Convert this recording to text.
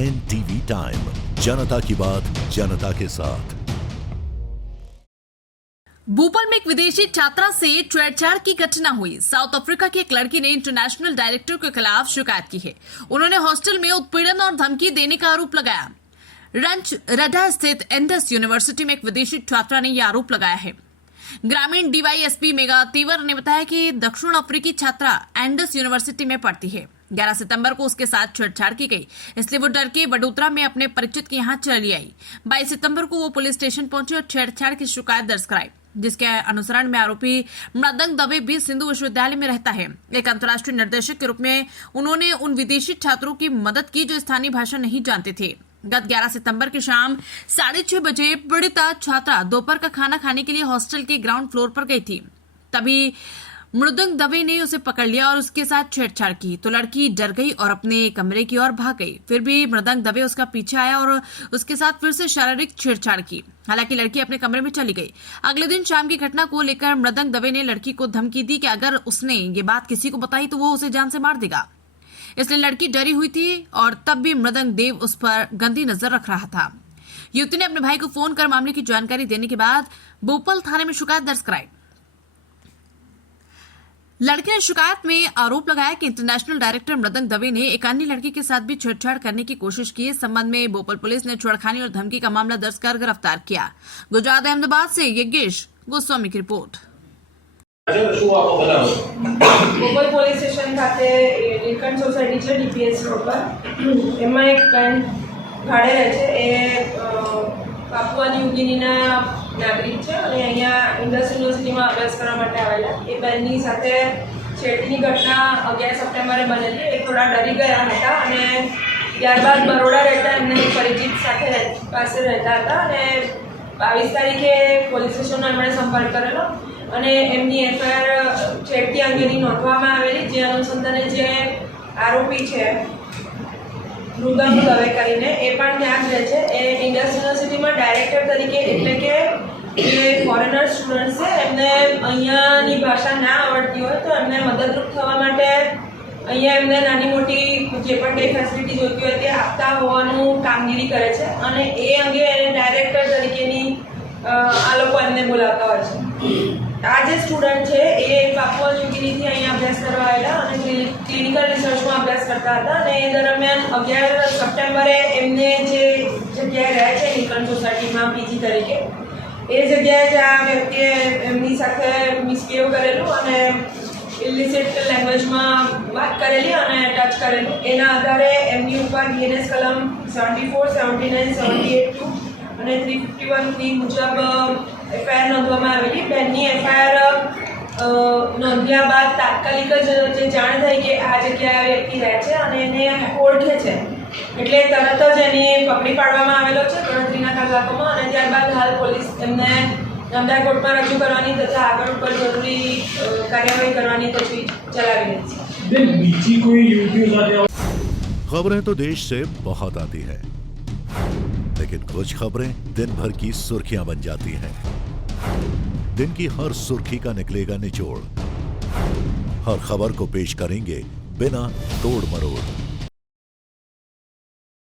NTV time, जनता की बात जनता के साथ। भोपाल में एक विदेशी छात्रा से छेड़छाड़ की घटना हुई। साउथ अफ्रीका की एक लड़की ने इंटरनेशनल डायरेक्टर के खिलाफ शिकायत की है। उन्होंने हॉस्टल में उत्पीड़न और धमकी देने का आरोप लगाया। रंच रडा स्थित इंडस यूनिवर्सिटी में एक विदेशी छात्रा ने यह आरोप लगाया है। ग्रामीण डीवाईएसपी मेगा तीवर ने बताया कि दक्षिण अफ्रीकी छात्रा एंडस यूनिवर्सिटी में पढ़ती है। 11 सितंबर को उसके साथ छेड़छाड़ की गई, इसलिए वो डर के वडोदरा में अपने परिचित के यहाँ चली आई। 22 सितंबर को वो पुलिस स्टेशन पहुंची और छेड़छाड़ की शिकायत दर्ज कराई, जिसके अनुसरण में आरोपी मृदंग दवे भी सिंधु विश्वविद्यालय में रहता है। एक अंतर्राष्ट्रीय निर्देशक के रूप में उन्होंने उन विदेशी छात्रों की मदद की जो स्थानीय भाषा नहीं जानते थे। गत 11 सितंबर की शाम 6:30 बजे पीड़िता छात्रा दोपहर का खाना खाने के लिए हॉस्टल के ग्राउंड फ्लोर पर गई थी। तभी मृदंग दवे ने उसे पकड़ लिया और उसके साथ छेड़छाड़ की, तो लड़की डर गई और अपने कमरे की ओर भाग गई। फिर भी मृदंग दवे उसका पीछे आया और उसके साथ फिर से शारीरिक छेड़छाड़ की। हालांकि लड़की अपने कमरे में चली गई। अगले दिन शाम की घटना को लेकर मृदंग दवे ने लड़की को धमकी दी कि अगर उसने ये बात किसी को बताई तो वो उसे जान से मार देगा। इसलिए लड़की डरी हुई थी और तब भी मृदंग देव उस पर गंदी नजर रख रहा था। युवती ने अपने भाई को फोन कर मामले की जानकारी देने के बाद भोपाल थाने में शिकायत दर्ज कराई। लड़के ने शिकायत में आरोप लगाया कि इंटरनेशनल डायरेक्टर मृदंग दवे ने एक अन्य लड़की के साथ भी छेड़छाड़ करने की कोशिश की। इस संबंध में भोपाल पुलिस ने छेड़खानी और धमकी का मामला दर्ज कर गिरफ्तार किया। गुजरात अहमदाबाद से यज्ञेश गोस्वामी की रिपोर्ट। ભોપાલ પોલીસ સ્ટેશન ખાતે લીલકંઠ સોસાયટી છે DPS રોડ પર એમાં એક બેન ભાડે રહે છે એ પાપુઆ ન્યૂ ગિનીના નાગરિક છે અને અહીંયા ઇન્ડસ યુનિવર્સિટીમાં અભ્યાસ કરવા માટે આવેલા એ બેનની સાથે છેડતીની ઘટના 11 સપ્ટેમ્બરે બનેલી। એ થોડા ડરી ગયા હતા અને ત્યારબાદ બરોડા રહેતા એમને પરિચિત સાથે પાસે રહેતા હતા અને 22 તારીખે પોલીસ સ્ટેશનનો એમણે સંપર્ક કરેલો અને એમની એફઆઈઆર છેડતી અંગેની નોંધવામાં આવેલી, જે અનુસંધાને જે આરોપી છે મૃદંગ દવે કરીને એ પણ ત્યાં જ રહે છે। એ ઇન્ડસ યુનિવર્સિટીમાં ડાયરેક્ટર તરીકે, એટલે કે જે ફોરેનર સ્ટુડન્ટ છે એમને અહીંયાની ભાષા ના આવડતી હોય તો એમને મદદરૂપ થવા માટે અહીંયા એમને નાની મોટી જે પણ કંઈ ફેસિલિટી જોઈતી હોય તે આપતા હોવાનું કામગીરી કરે છે અને એ અંગે એને ડાયરેક્ટર તરીકેની આ લોકો એમને બોલાવતા હોય છે। આ જે સ્ટુડન્ટ છે એ પાપુઆ ન્યૂ ગિનીથી અહીંયા અભ્યાસ કરવા આવેલા અને ક્લિનિકલ રિસર્ચમાં અભ્યાસ કરતા હતા અને એ દરમિયાન 11 સપ્ટેમ્બરે એમને જે જગ્યાએ રહે છે લીલકંઠ સોસાયટીમાં પીજી તરીકે, એ જગ્યાએ જ આ વ્યક્તિએ એમની સાથે મિસબિહેવ કરેલું અને ઇલિસિટ લેંગ્વેજમાં વાત કરેલી અને ટચ કરેલું। એના આધારે એમની ઉપર BNS કલમ 74, 79, 78 અને 351 મુજબ એફઆઈઆર નોંધવામાં આવેલી। બેનની એફઆઈઆર નોંધ્યા બાદ તાત્કાલિક જ જે જાણ થઈ કે આ જગ્યાએ આ વ્યક્તિ રહે છે અને એને ઓળખે છે એટલે તરત જ એને પકડી પાડવામાં આવેલો છે ગણતરીના કલાકોમાં અને ત્યારબાદ હાલ પોલીસ એમને નામદાર કોર્ટમાં રજૂ કરવાની તથા આગળ ઉપર જરૂરી કાર્યવાહી કરવાની તજવીજ ચલાવી રહી છે। खबरें तो देश से बहुत आती है, लेकिन कुछ खबरें दिन भर की सुर्खियां बन जाती हैं। दिन की हर सुर्खी का निकलेगा निचोड़। हर खबर को पेश करेंगे बिना तोड़ मरोड़।